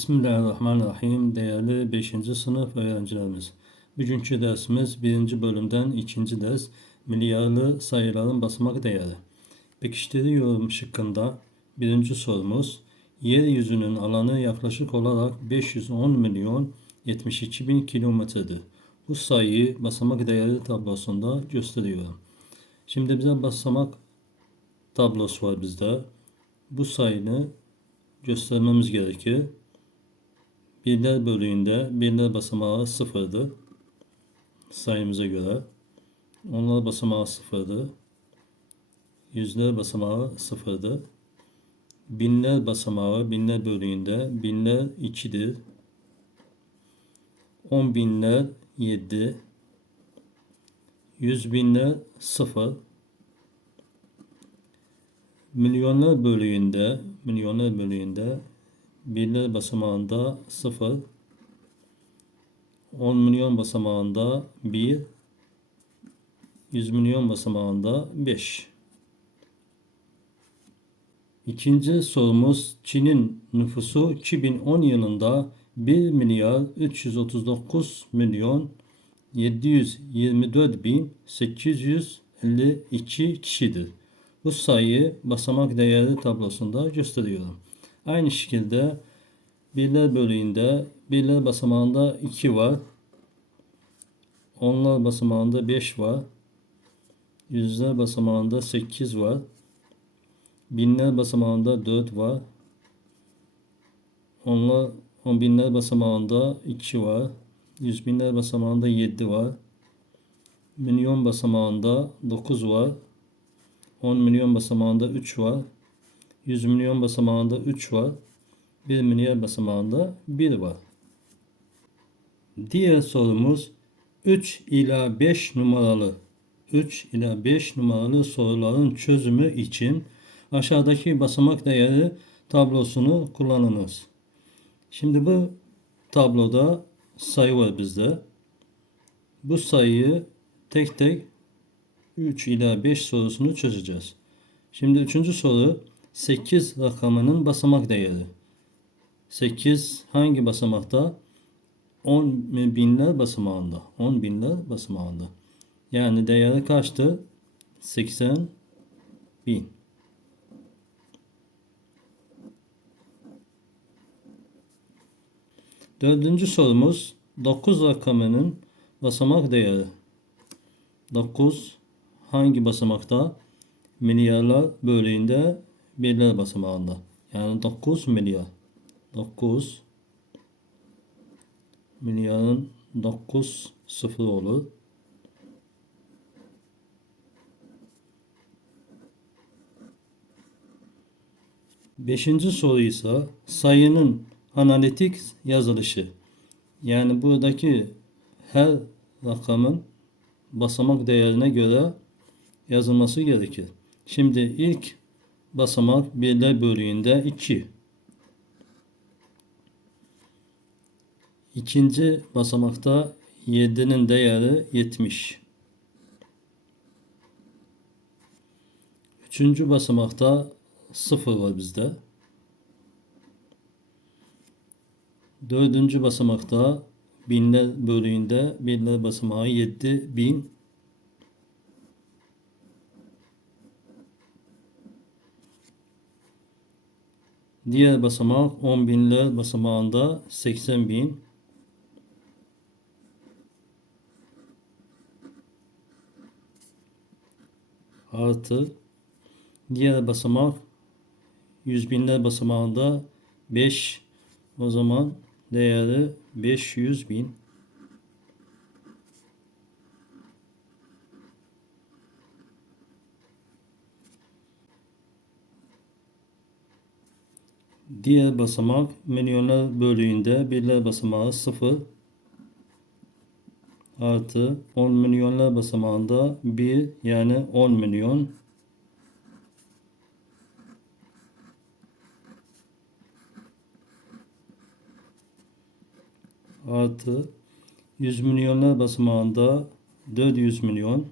Bismillahirrahmanirrahim. Değerli 5. sınıf öğrencilerimiz. Bugünkü dersimiz 1. bölümden 2. ders milyarlı sayıların basamak değeri. Pekiştiriyorum şıkkında birinci sorumuz yeryüzünün alanı yaklaşık olarak 510 milyon 72 bin kilometredir. Bu sayıyı basamak değeri tablosunda gösteriyorum. Şimdi bize basamak tablosu var bizde. Bu sayını göstermemiz gerekir. Birler bölüğünde birler basamağı sıfırdı. Sayımıza göre. Onlar basamağı sıfırdı. Yüzler basamağı sıfırdı. Binler basamağı binler bölüğünde binler ikidir. On binler yedi. Yüz binler sıfır. Milyonlar bölüğünde, milyonlar bölüğünde birler basamağında 0, 10 milyon basamağında 1, 100 milyon basamağında 5. İkinci sorumuz Çin'in nüfusu 2010 yılında 1 milyar 339 milyon 724 bin 852 kişidir. Bu sayıyı basamak değeri tablosunda gösteriyorum. Aynı şekilde birler bölüğünde birler basamağında 2 var. Onlar basamağında 5 var. Yüzler basamağında 8 var. Binler basamağında 4 var. Onlar on binler basamağında 2 var. Yüz binler basamağında 7 var. Milyon basamağında 9 var. 10 milyon basamağında 3 var. 100 milyon basamağında 3 var. 1 milyar basamağında 1 var. Diğer sorumuz 3 ila 5 numaralı 3 ila 5 numaralı soruların çözümü için aşağıdaki basamak değeri tablosunu kullanınız. Şimdi bu tabloda sayı var bizde. Bu sayıyı tek tek 3 ila 5 sorusunu çözeceğiz. Şimdi üçüncü soru 8 rakamının basamak değeri. 8 hangi basamakta? 10 binler basamağında. 10 binler basamağında. Yani değeri kaçtı? 80 bin. Dördüncü sorumuz 9 rakamının basamak değeri. 9 hangi basamakta? Milyarlar bölüğünde birler basamağında. Yani 9 milyar. 9 milyarın 9 sıfır olur. Beşinci soru ise sayının analitik yazılışı. Yani buradaki her rakamın basamak değerine göre yazılması gerekir. Şimdi ilk basamak birler bölüğünde 2. İkinci basamakta 7'nin değeri 70. Üçüncü basamakta 0 var bizde. Dördüncü basamakta binler bölüğünde binler basamağı 7000 Diğer basamak 10 binler basamağında 80 bin. Artı diğer basamak 100 binler basamağında 5 o zaman değeri 500 bin. Diğer basamak milyonlar bölüğünde birler basamağı 0 artı 10 milyonlar basamağında 1 yani 10 milyon. Artı 100 milyonlar basamağında 400 milyon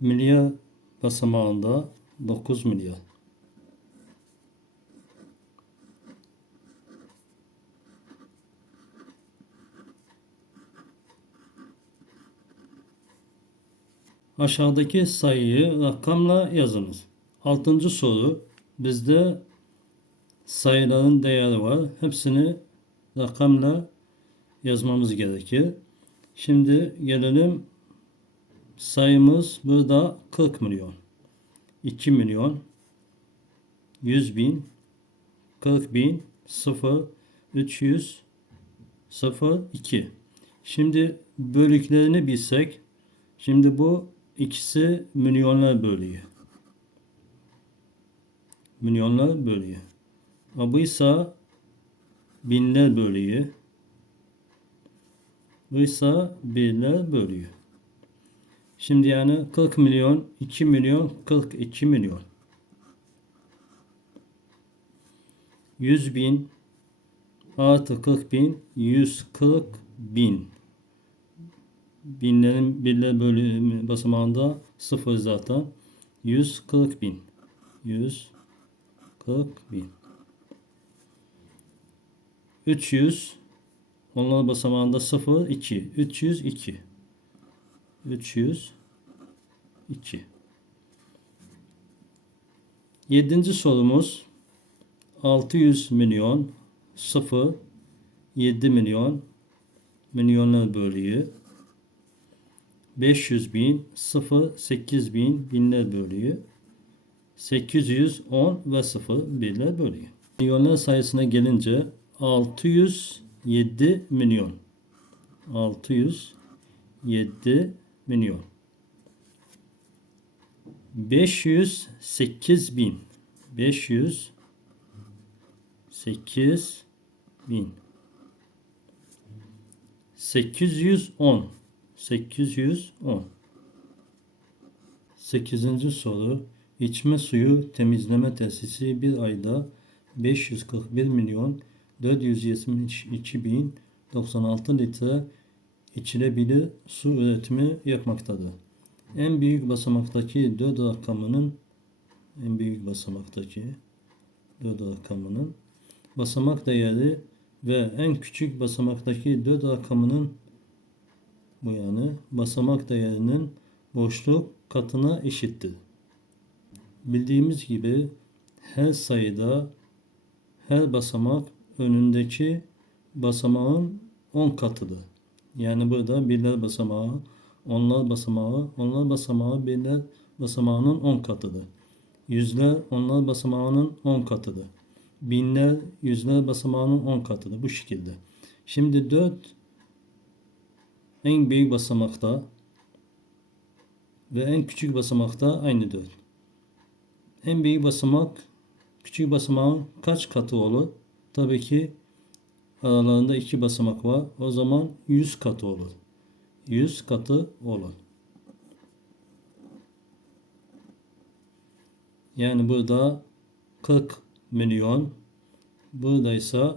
milyar basamağında 9 milyar. Aşağıdaki sayıyı rakamla yazınız. Altıncı soru. Bizde sayıların değeri var. Hepsini rakamla yazmamız gerekir. Şimdi gelelim sayımız burada 40 milyon. 2 milyon 100 bin 40 bin 0 300 0 2 Şimdi bölüklerini bilsek şimdi bu ikisi milyonlar bölüyor. Milyonlar. Ama bu ise binler bölüyor. Bu ise birler bölüyor. Şimdi yani 40 milyon, 2 milyon, 42 milyon. 100 bin artı 40 bin, 140 bin. Binlerin birler bölümü basamağında sıfır zaten. 140 bin. 140 bin. 300 onlar basamağında 0 2 302 302 Yedinci sorumuz 600 milyon 0 7 milyon milyonlar bölüğü. 500 bin 0 8 bin binler bölüğü. 810 ve 0 birler bölüğü. Milyonlar sayısına gelince 607 milyon. 607 milyon 508 bin. 508 bin. 810 810 8. soru. İçme suyu temizleme tesisi bir ayda 541 milyon 472 bin 96 litre içilebilir su üretimi yapmaktadır. En büyük basamaktaki 4 rakamının en büyük basamaktaki 4 rakamının basamak değeri ve en küçük basamaktaki 4 rakamının bu yani basamak değerinin boşluk katına eşittir. Bildiğimiz gibi her sayıda her basamak önündeki basamağın 10 katıdır. Yani burada birler basamağı, onlar basamağı, onlar basamağı birler basamağının 10 katıdır. Yüzler onlar basamağının 10 katıdır. Binler yüzler basamağının 10 katıdır. Bu şekilde. Şimdi 4 en büyük basamakta ve en küçük basamakta aynı 4. En büyük basamak küçük basamağın kaç katı olur? Tabii ki aralarında iki basamak var. O zaman 100 katı olur. 100 katı olur. Yani burada 40 milyon. Burada ise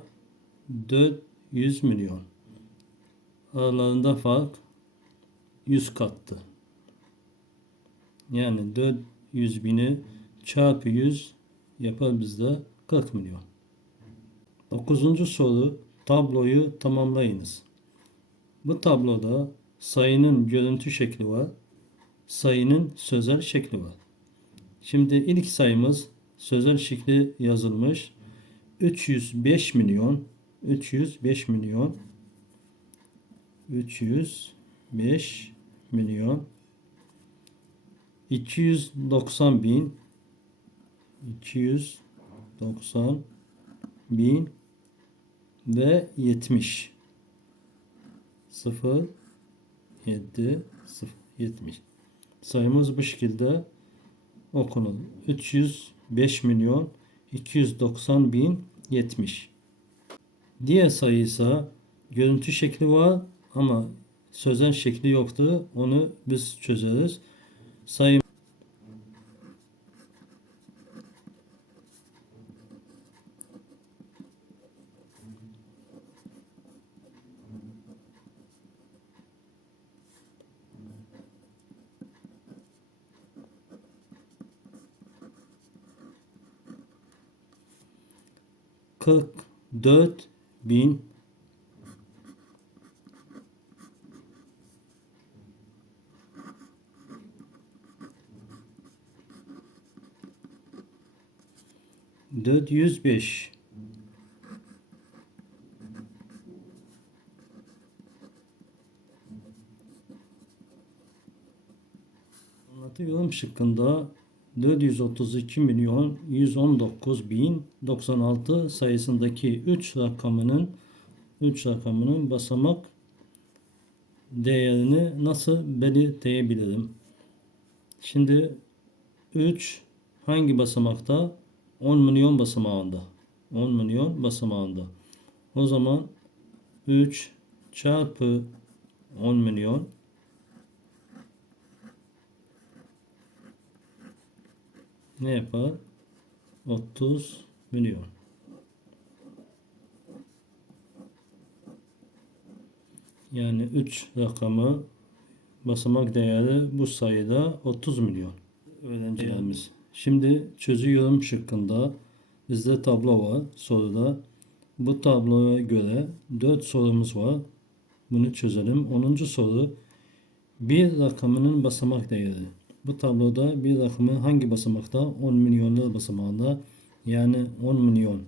400 milyon. Aralarında fark 100 kattı. Yani 400 bini çarpı 100 yapar bizde 40 milyon. Dokuzuncu soru tabloyu tamamlayınız. Bu tabloda sayının görüntü şekli var. Sayının sözel şekli var. Şimdi ilk sayımız sözel şekli yazılmış. 305 milyon 305 milyon 305 milyon 290 bin 290 bin ve 70 0 7 0 70 sayımız bu şekilde okunur. 305 milyon 290 bin 70 diğer sayı ise görüntü şekli var ama sözel şekli yoktu. Onu biz çözeriz. Sayı 44 bin. dört yüz beş. Anlatıyorum şıkkında 432 milyon 119 bin 96 sayısındaki 3 rakamının 3 rakamının basamak değerini nasıl belirtebilirim? Şimdi 3 hangi basamakta? 10 milyon basamağında. 10 milyon basamağında. O zaman 3 çarpı 10 milyon ne yapar? 30 milyon. Yani 3 rakamı basamak değeri bu sayıda 30 milyon öğrencilerimiz. Şimdi çözüyorum şıkkında bizde tablo var soruda. Bu tabloya göre 4 sorumuz var. Bunu çözelim. 10. soru bir rakamının basamak değeri. Bu tabloda bir rakamı hangi basamakta? 10 milyonlar basamağında. Yani 10 milyon.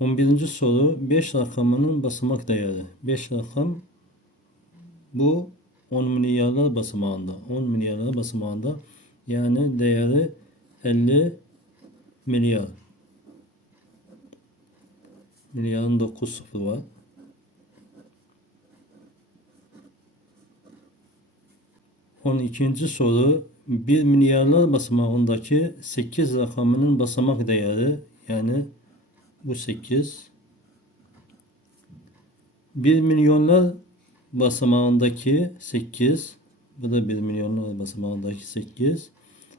On birinci soru 5 rakamının basamak değeri. 5 rakam bu 10 milyarlar basamağında. 10 milyarlar basamağında. Yani değeri 50 milyar. Milyarın 9 sıfırı var. On ikinci soru 1 milyarlar basamağındaki 8 rakamının basamak değeri yani bu 8 1 milyonlar basamağındaki 8 bu da 1 milyonlar basamağındaki 8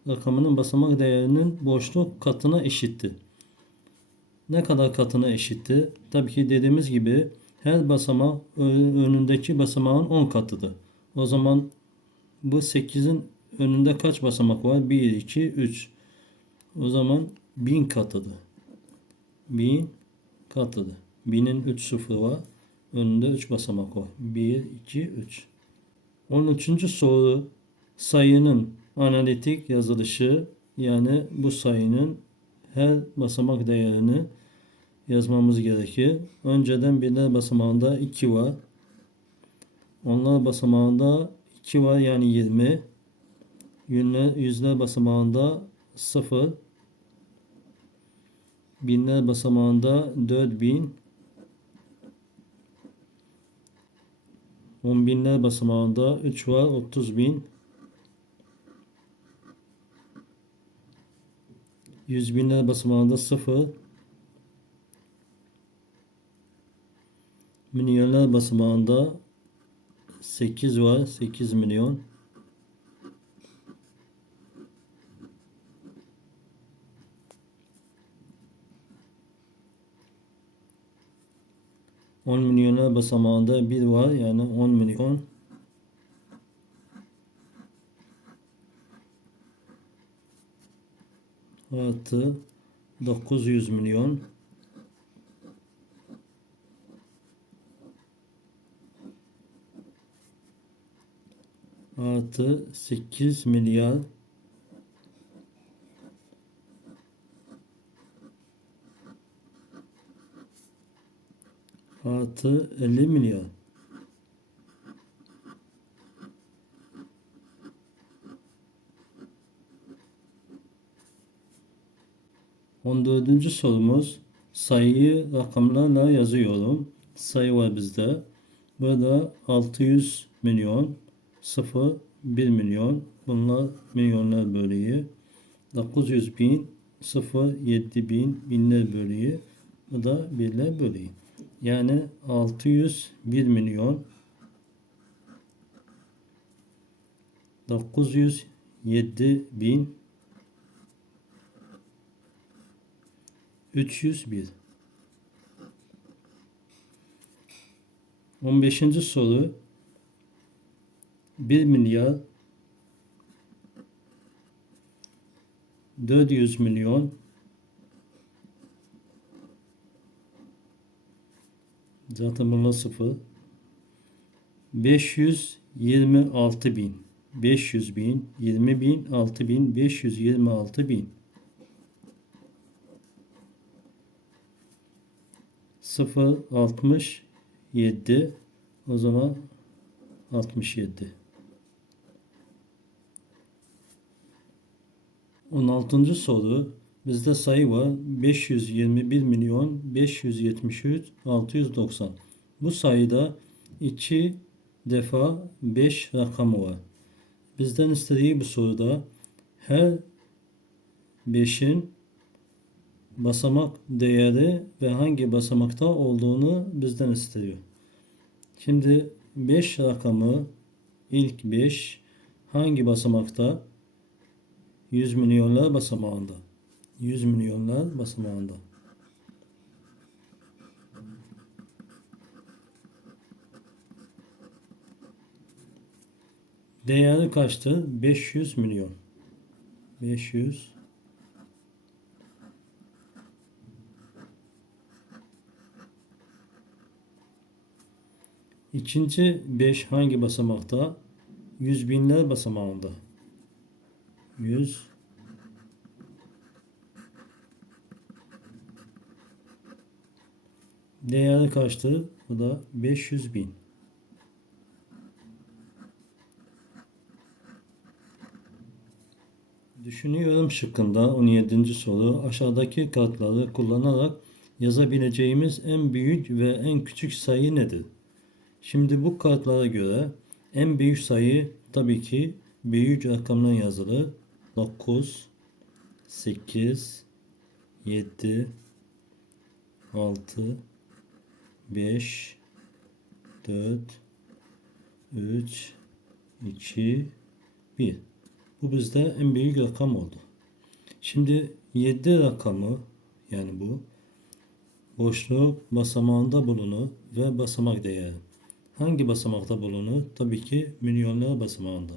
rakamının basamak değerinin boşluk katına eşitti. Ne kadar katına eşitti? Tabii ki dediğimiz gibi her basamak önündeki basamağın 10 katıdır. O zaman bu 8'in önünde kaç basamak var? 1, 2, 3. O zaman 1000 katıdır. 1000 katıdır. 1000'in 3 sıfırı var. Önünde 3 basamak var. 1, 2, 3. 13. soru sayının analitik yazılışı yani bu sayının her basamak değerini yazmamız gerekir. Önceden birler basamağında 2 var. Onlar basamağında 2 var yani 20. Yüzler, yüzler basamağında 0. Binler basamağında 4000. On binler basamağında 3 var 30 bin. Yüz binler basamağında 0. Milyonlar basamağında 8 var. 8 milyon. On milyonlar basamağında bir var yani 10 milyon. Artı 900 milyon. Artı 8 milyar. Artı 50 milyar. On dördüncü sorumuz sayıyı rakamlarla yazıyorum. Sayı var bizde. Burada 600 milyon 0 1 milyon. Bunlar milyonlar bölüğü 900 bin 0 7 bin binler bölüğü bu da birler bölüğü yani 601 milyon. 907 bin. 301 15. soru 1 milyar 400 milyon zaten bunlar sıfır. 526 bin. 500 bin 20 bin 6 bin. 526 bin. 0 67 o zaman 67 16. soru bizde sayı var 521 milyon 573 690 bu sayıda 2 defa 5 rakamı var bizden istediği bu soruda her 5'in basamak değeri ve hangi basamakta olduğunu bizden istiyor. Şimdi 5 rakamı ilk 5 hangi basamakta? 100 milyonlar basamağında. 100 milyonlar basamağında. Değeri kaçtı? 500 milyon. 500 İkinci 5 hangi basamakta? Yüz binler basamağında. 100 Değeri kaçtı? Bu da 500 bin. Düşünüyorum şıkkında 17. soru aşağıdaki kartları kullanarak yazabileceğimiz en büyük ve en küçük sayı nedir? Şimdi bu kartlara göre en büyük sayı tabii ki büyük rakamla yazılı. 9, 8, 7, 6, 5, 4, 3, 2, 1. Bu bizde en büyük rakam oldu. Şimdi 7 rakamı yani bu boşluk basamağında bulunur ve basamak değeri. Hangi basamakta bulunur? Tabii ki milyonlar basamağında.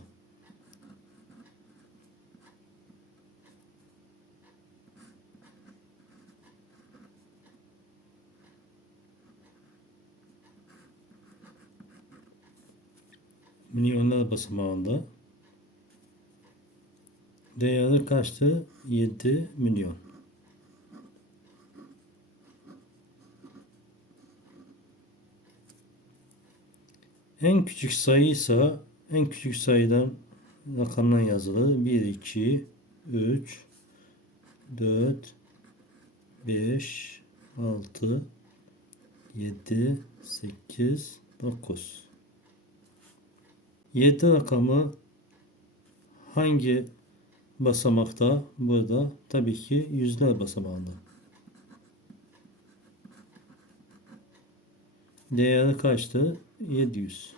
Milyonlar basamağında. Değeri kaçtı? 7 milyon. En küçük sayı ise en küçük sayıdan rakamdan yazılır. 1, 2, 3, 4, 5, 6, 7, 8, 9. 7 rakamı hangi basamakta? Burada tabii ki yüzler basamağında. Değeri kaçtı? 700.